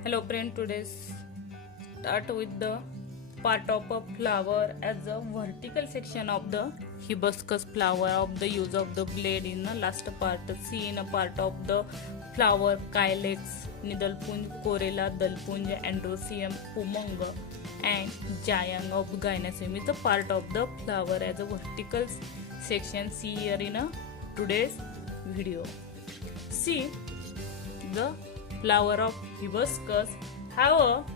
Hello friend, today start with the part of a flower as a vertical section of the hibiscus flower of the use of the blade in the last part. See in a part of the flower calyx, nidalpunj, corella, dalpunj, androecium, pumanga and giant of gynoecium is a part of the flower as a vertical section. See here in a today's video. See the flower of hibiscus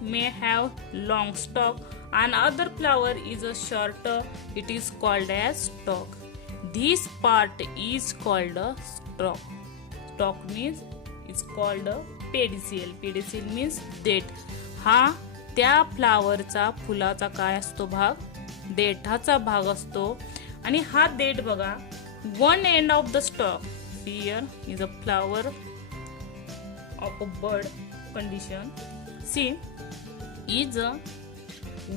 may have long stalk, and other flower is a shorter, it is called as stalk. This part is called a stalk. Stalk means it's called a pedicel. Pedicel means देठ. हा त्या फ्लावरचा फुलाचा काय असतो भाग, देठाचा भाग असतो. आणि हा देठ बघा, one end of the stalk, see here is a flower of a bird condition. See, is a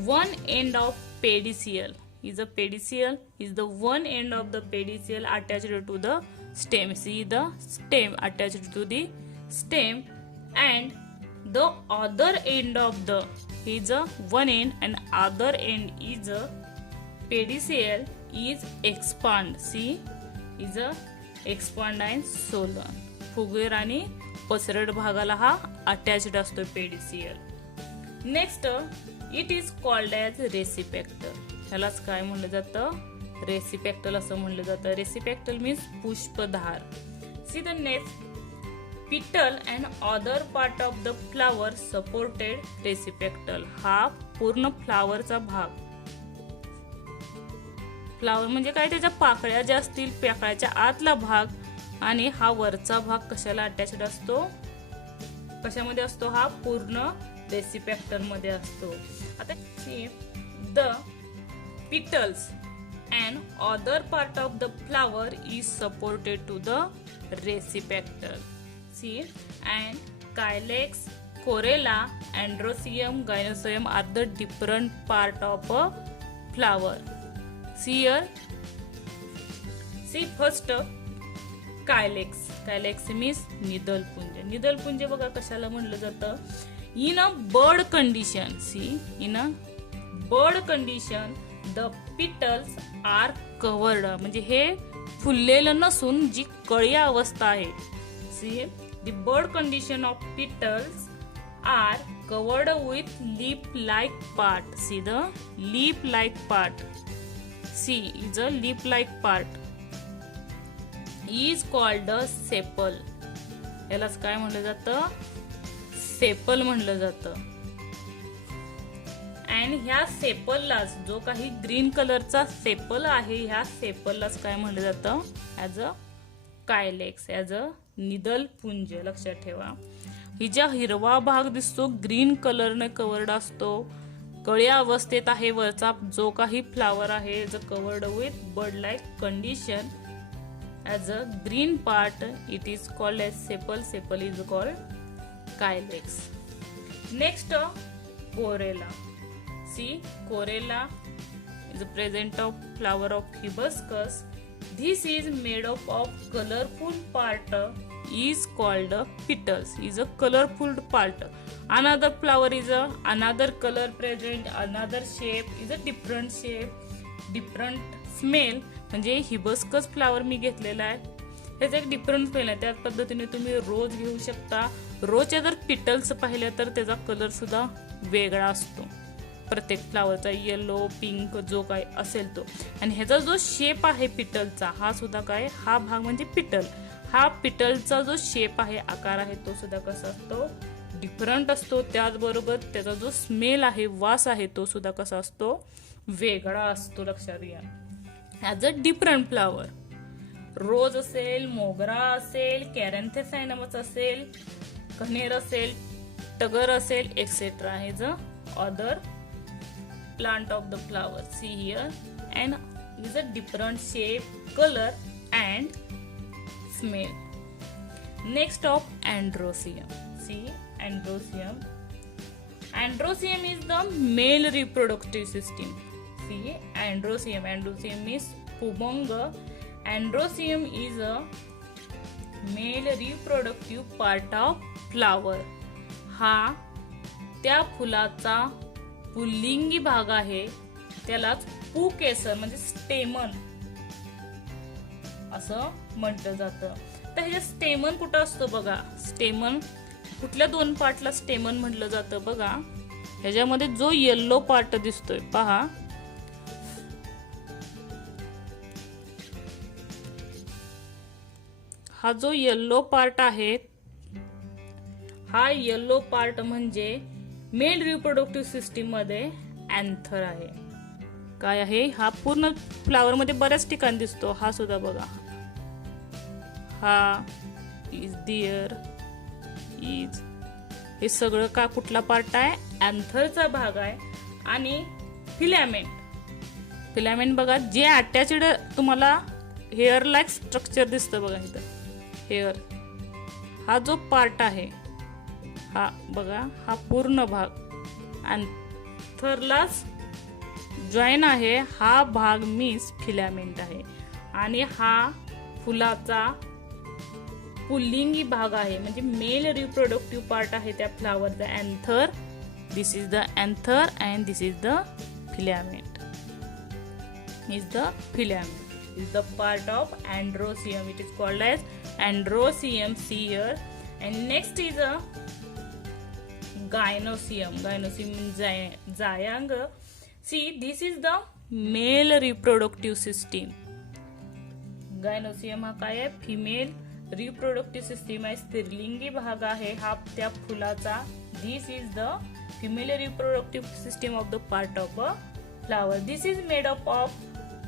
one end of pedicel. Is a pedicel is the one end of the pedicel attached to the stem. See the stem attached to the stem, and the other end of the is a one end, and other end is a pedicel is expand. See, is a expand and swollen. फुगेर आणि पसरट भागाला हा attached असतो pedicel. Next it is called as receptacle. ह्यालाच काय म्हणलं जातं, receptacle असं म्हणलं जातं. रेसिपेक्टल मीन्स पुष्पधार. See the next, petal and other part of the flower supported receptacle. हा पूर्ण फ्लावरचा भाग. फ्लावर म्हणजे काय, त्याच्या पाकळ्या ज्या असतील, पाकळ्याच्या आतला भाग, आणि हा वरचा भाग कशाला अटॅच्ड असतो, कशामध्ये असतो, हा पूर्ण रेसिपेक्टल मध्ये असतो. आता see the petals and other part of the flower is supported to the receptacle. See and calyx, corolla, androecium, gynoecium are the different part of a flower. See here, see first calyx. Calyx means निदलपुंज. निदलपुंज बघा कशाला म्हणलं जातं, in a bud condition. See in a bud condition the petals are covered. म्हणजे हे फुललेलं नसून जी कळी अवस्था आहे. See the bud condition of पिटल्स are covered with leaf like part. See the leaf like part. See is a leaf like part is called a sepal. यालाच काय म्हणलं जातं, सेपल म्हणलं जातं. आणि ह्या सेपललाच, जो काही ग्रीन कलरचा सेपल आहे, ह्या सेपललाच काय म्हणलं जातं, ऍज अ कायलेक्स, ऍज अ निदलपुंज. लक्षात ठेवा, ही ज्या हिरवा भाग दिसतो ग्रीन कलरने कवर्ड असतो, कळ्या अवस्थेत आहे वरचा जो काही फ्लावर आहे, जो covered with bird like condition. As a green part, it is called as sepal. Sepal is called calyx. Next, corella. See, corella is a present of flower of hibiscus. This is made up of colorful part. Is called petals. Is a colorful part. Another flower is another color present. Another shape is a different shape, different smell. म्हणजे hibiscus flower मी घेतलेला आहे, ह्याचा एक different smell आहे. त्याच पद्धतीने तुम्ही रोज घेऊ शकता. रोजच्या जर पिटल्स पाहिल्या तर त्याचा कलर सुद्धा वेगळा असतो, प्रत्येक फ्लावरचा, येलो, पिंक, जो काय असेल तो. आणि ह्याचा जो शेप आहे पिटलचा, हा सुद्धा काय, हा भाग म्हणजे पिटल. हा पिटलचा जो शेप आहे, आकार आहे, तो सुद्धा कसा असतो, डिफरंट असतो. त्याचबरोबर त्याचा जो स्मेल आहे, वास आहे, तो सुद्धा कसा असतो, वेगळा असतो. लक्षात घ्या. As a different flower. Rose असेल, मोगरा असेल, कॅरॅन्थेसायनमस असेल, कनेर असेल, टगर असेल, एक्सेट्रा. हे ज other plant of the flower. See here, and is a different shape, colour and smell. Next of androecium. See androecium. Androcium is the male reproductive system. See, androcium. Androcium is pumanga. Androcium is a male reproductive part of flower. हा त्या फुलाचा पुल्लिंगी भाग आहे त्यालाच पुकेसर म्हणजे स्टेमन असं म्हटलं जातं. तर ह्याच्या स्टेमन कुठं असतो बघा. स्टेमन कुठल्या दोन पार्टला स्टेमन म्हटलं जातं बघा. ह्याच्यामध्ये जो येल्लो पार्ट दिसतोय पहा, हा जो येल्लो पार्ट आहे, हा येल्लो पार्ट म्हणजे मेल रिप्रोडक्टिव्ह सिस्टीम मध्ये अँथर आहे. काय आहे, हा पूर्ण फ्लावर मध्ये बऱ्याच ठिकाणी दिसतो. हा सुद्धा बघा, हा इज दियर इज, हे सगळं का कुठला पार्ट आहे, अँथरचा भाग आहे. आणि फिलॅमेंट, फिलॅमेंट बघा जे अटॅच्ड तुम्हाला हेअर लाईक स्ट्रक्चर दिसतं बघा इथं. हेअर हा जो पार्ट आहे, हा बघा, हा पूर्ण भाग अँथरलाच जॉईन आहे. हा भाग मीन्स फिलॅमेंट आहे. आणि हा फुलाचा पुल्लिंगी भाग आहे म्हणजे मेल रिप्रोडक्टिव्ह पार्ट आहे त्या फ्लावरचा anther. This is the anther and this is the filament. Is the filament is the part of androecium. It is called as androecium. See here. And next is a gynoecium. Gynoecium means zyang. See, this is the male reproductive system. Gynoecium हा काय आहे, female reproductive system आहे, स्त्रीलिंगी भाग आहे हा त्या फुलाचा. This is the female reproductive system of the part of a flower. This is made up of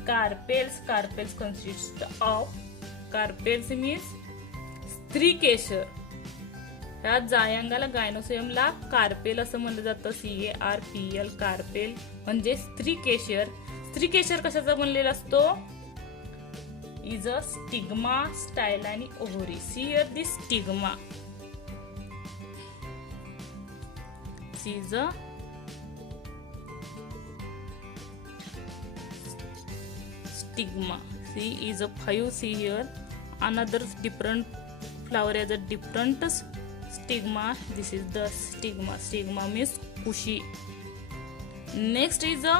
carpels. Carpels consist of, carpels means स्त्रीकेशर. ह्या जायांगाला गायनोसियमला कार्पेल असं म्हणलं जातं. CARPEL, कार्पेल म्हणजे स्त्रीकेशर. स्त्रीकेशर कशाचा बनलेला असतो, इज अ स्टिग्मा, स्टाइल आणि ovary. See here the stigma. C is a stigma. C is a 5. See here, another different flower has a different stigma. This is the stigma. Stigma means cushy. Next is a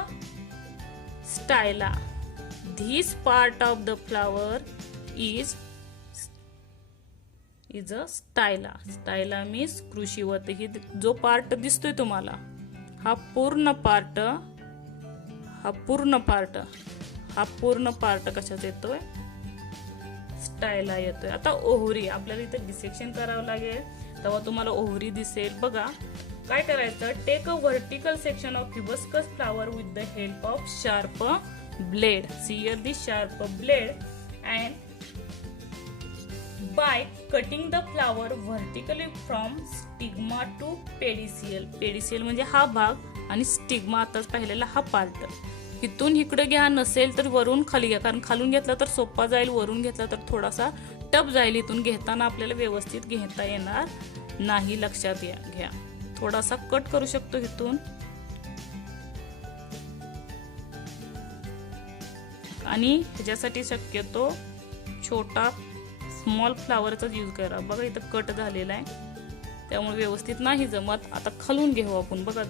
styla. This part of the flower is a styla. Styla means कृषीवत. ही जो part दिसतोय तुम्हाला, हा पूर्ण part, हा पूर्ण part, हा पूर्ण part कशात येतोय, स्टायला येतोय. आता ओव्हरी आपल्याला इथे डिसेक्शन करावं लागेल तेव्हा तुम्हाला ओव्हरी दिसेल. बघा काय करायचं, take a vertical section of hibiscus flower with the help of sharp blade. See here the sharp blade. And by cutting the flower vertically from stigma to pedicel. Pedicel म्हणजे हा भाग आणि स्टिग्मा आताच पाहिलेला हा पार्ट. इथून इकडे घ्या, नसेल तर वरून खाली घ्या, कारण खालून घेतला तर सोपा जाईल, वरून घेतला तर थोडासा टप जाईल. इथून घेताना आपल्याला व्यवस्थित घेता येणार नाही, लक्षात घ्या. थोडासा कट करू शकतो इथून. आणि ह्याच्यासाठी शक्यतो छोटा स्मॉल फ्लावरचाच यूज करा. बघा इथं कट झालेला आहे त्यामुळे व्यवस्थित नाही जमत. आता खालून घेऊ आपण. बघा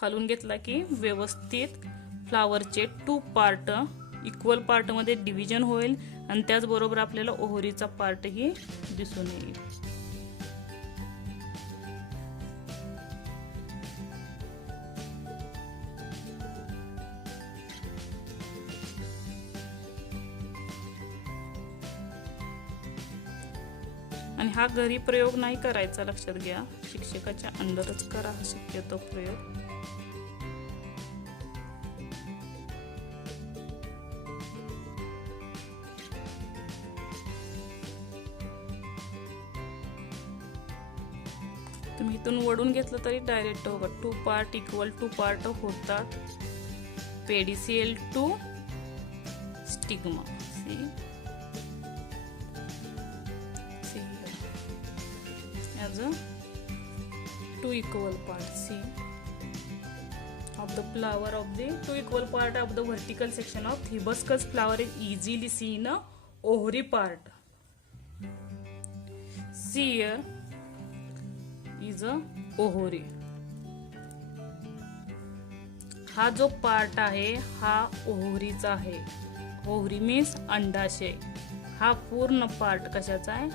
खालून घेतला की व्यवस्थित फ्लावरचे 2 पार्ट इक्वल पार्ट मध्ये डिव्हिजन होईल आणि त्याचबरोबर आपल्याला ओव्हरीचा पार्ट ही दिसून येईल. आणि हा घरी प्रयोग नाही करायचा, लक्षात घ्या. शिक्षकाच्या अंडरच करा हा शक्यतो प्रयोग. तुम्ही इथून वडून घेतलं तरी डायरेक्ट होगा. 2 पार्ट इक्वल 2 पार्ट होतात. Pedicel to stigma. See as a 2 equal parts. See of the flower of the 2 equal part of the vertical section of hibiscus flower is easily seen a ovary part. See here, is a Ohori. हा जो part आहे हा ओहोरीचा आहे. Ohori means अंडाशय. हा पूर्ण part कशाचा आहे?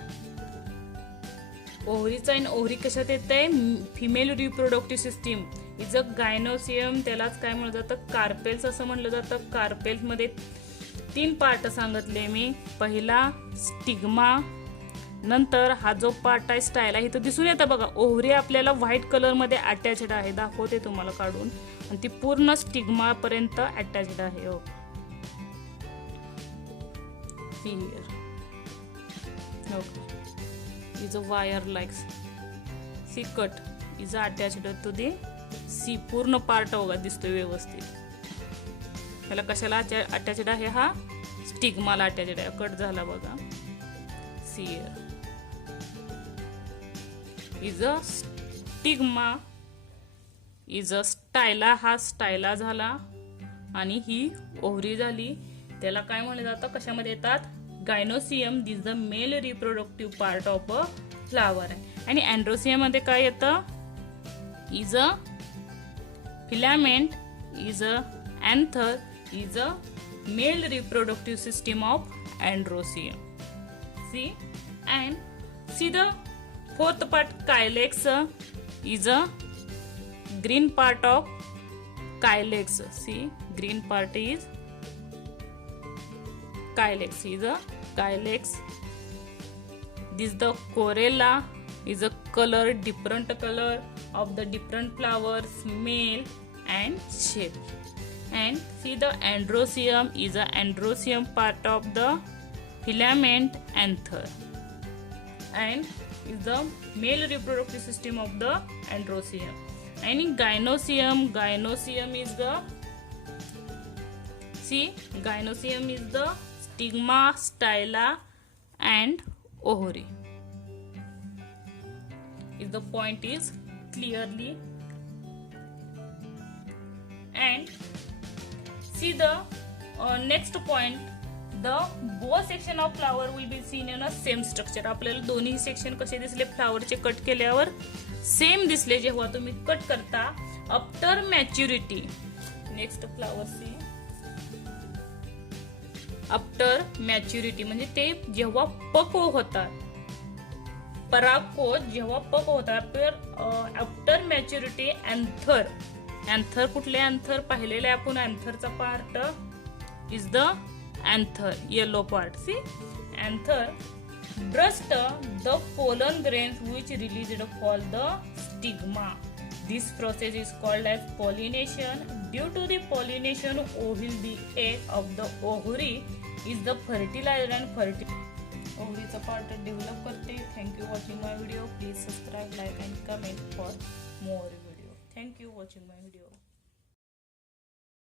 ओव्हरीचा. आणि ओव्हरी कशात येते? Female reproductive system is a gynoecium. त्यालाच काय म्हणलं जातं? कार्पेल्स असं म्हणलं जातं. कार्पेल्स मध्ये 3 पार्ट सांगितले मी. पहिला स्टिग्मा, नंतर हा जो पार्ट आहे स्टायला इथं दिसून येतं बघा. ओव्हरी आपल्याला व्हाईट कलर मध्ये अटॅच्ड आहे, दाखवते तुम्हाला काढून. आणि ती पूर्ण स्टिग्मा पर्यंत अटॅच्ड आहे. Okay. is a wire like see cut is attached to the C. पूर्ण पार्ट बघा दिसतोय व्यवस्थित. त्याला कशाला अटॅच्ड आहे? हा स्टिग्माला अटॅच्ड आहे. कट झाला बघा. See is a stigma is a style. हा स्टायला झाला आणि ही ओव्हरी झाली. त्याला काय म्हणलं जातं? कशामध्ये येतात? Gynoecium. This the male reproductive part of a flower आहे. आणि अँड्रोसियम मध्ये काय येतं? Is a filament is a anther is a male reproductive system of androecium. See and see the fourth part calyx is a green part of calyx. See green part is calyx is a calyx. This the corolla is a color, different color of the different flowers, male and shape. And see the androsium is a androsium part of the filament anther and is the male reproductive system of the androsium. And in gynosium is the gynosium is the stigma, styla and ovary. If the point is clearly. And see the next point, the both section of flower will be seen in a same structure. आपल्याला दोन्ही section कसे दिसले? फ्लावरचे cut केल्यावर same दिसले जेव्हा तुम्ही cut करता. After maturity. Next flower see. After maturity म्हणजे ते जेव्हा पक्व होतात, परागकोश जेव्हा पक्व होतात. आफ्टर मॅच्युरिटी अँथर कुठले अँथर पाहिलेले आपण? अँथरचा part is the anther, yellow part. See anther burst the pollen grains which released called the stigma. This process is called as pollination. Due to the pollination, ovule, the egg of the ovary, is the fertilizer and ovary part develop करते. Thank you watching my video. Please subscribe, like and comment for more video. Thank you watching my video.